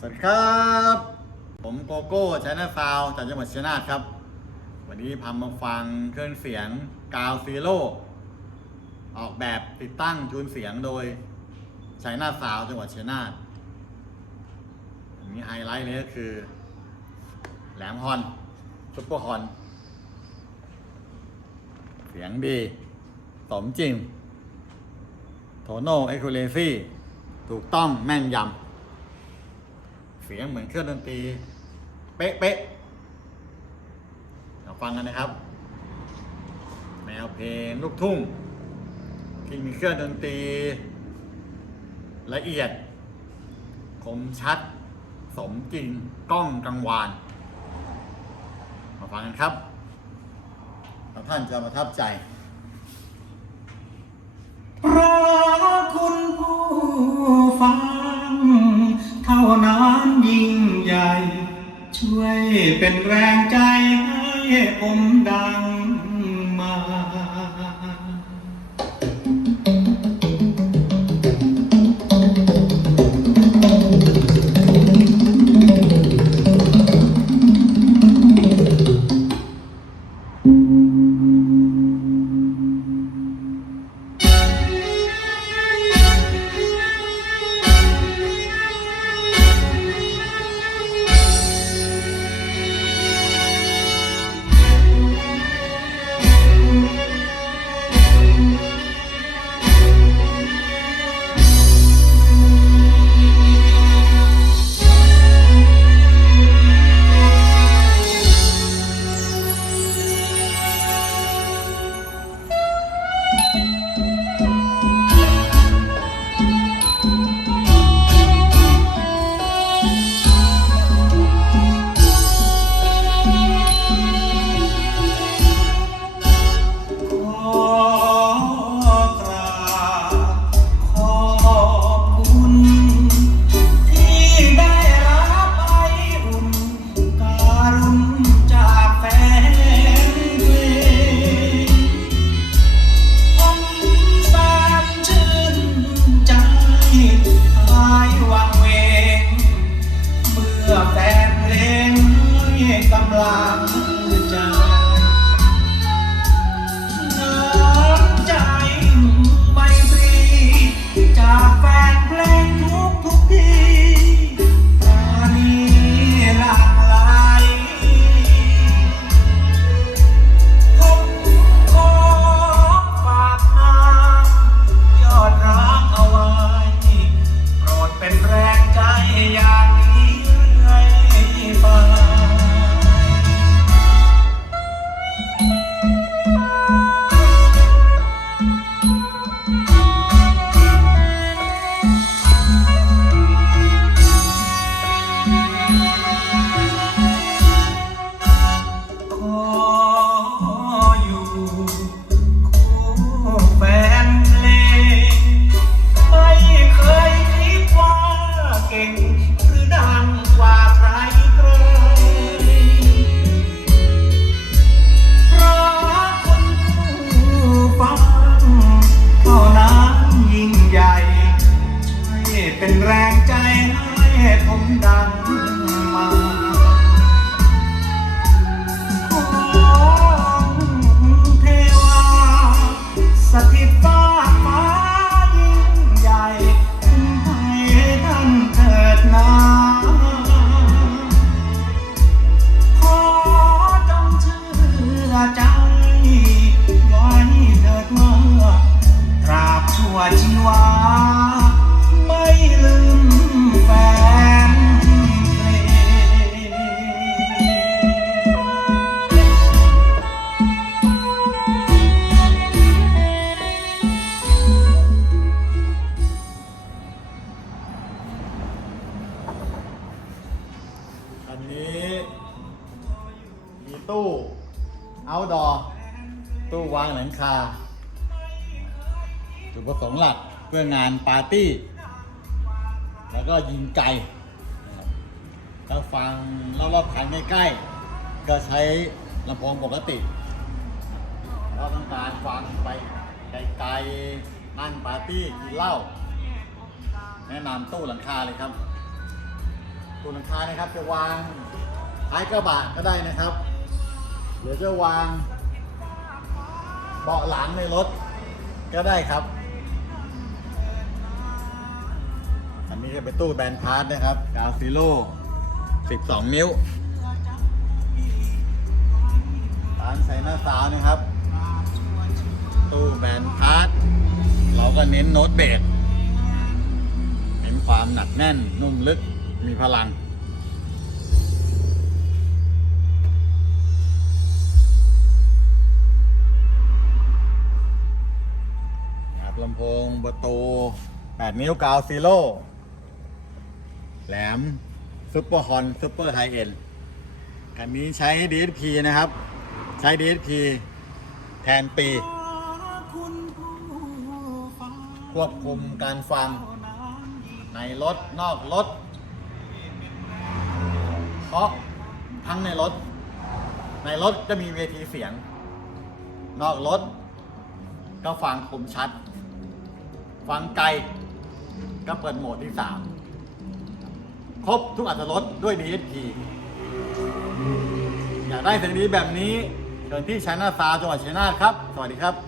สวัสดีครับ ผมโกโก้ชนะฟาวจากจังหวัดชัยนาทครับ วันนี้พามาฟังเครื่องเสียงกาวซีโร่ออกแบบติดตั้งจูนเสียงโดยชัยนาทฟาวจังหวัดชัยนาทมีไฮไลท์เลยก็คือ แหลมฮอนซุปเปอร์ฮอน เสียงดี สมจริง โทโน่เอ็กคูเลซี่ถูกต้องแม่นยำ เสียงเหมือนเครื่องดนตรี เป๊ะๆเราฟังกันนะครับ แนวเพลงลูกทุ่งที่มีเครื่องดนตรี ละเอียด คมชัด สมจริงกล้องกังวาน มาฟังกันครับท่านจะประทับใจพระคุณผู้ฟังเท่านั้น ช่วยเป็นแรงใจให้ผมดัง ห้กำลังใจน้ เป็นแรงใจให้ผมดั ตู้วางหลังคาจุดประสงค์หลักเพื่องานปาร์ตี้ แล้วก็ยิงไก่ถ้าฟังรอบๆคันใกล้ๆ ก็ใช้ลำโพงปกติเราต้องการฟังไปไกลๆนั่งปาร์ตี้กินเหล้าแนะนำตู้หลังคาเลยครับตัวหลังคานะครับจะวางท้ายกระบะก็ได้นะครับหรือจะวาง บาะหลังในรถก็ได้ครับ อันนี้จะเป็นตู้แบนพาร์ทนะครับกาฟิโล12 นิ้วร้านใส่หน้าสาวนะครับ ตู้แบนพาร์ทเราก็เน้นโน้ตเบสเน้นความหนักแน่นนุ่มลึกมีพลัง ประตู 8 นิ้วกาวซีโร่แหลมซุปเปอร์ฮอนซุปเปอร์ไทเอ็นคันนี้ใช้ DSP นะครับ ใช้ DSP แทนปี ควบคุมการฟัง ในรถ นอกรถเพราะทั้งในรถ ในรถจะมีเวทีเสียง นอกรถ ก็ฟังคมชัด ฟังไกลก็เปิดโหมดที่ 3 ครบทุกอัตรถรสด้วย DSP อยากได้เสียงดีแบบนี้เชิญที่ชัยนาทซาจังหวัดชัยนาทครับ สวัสดีครับ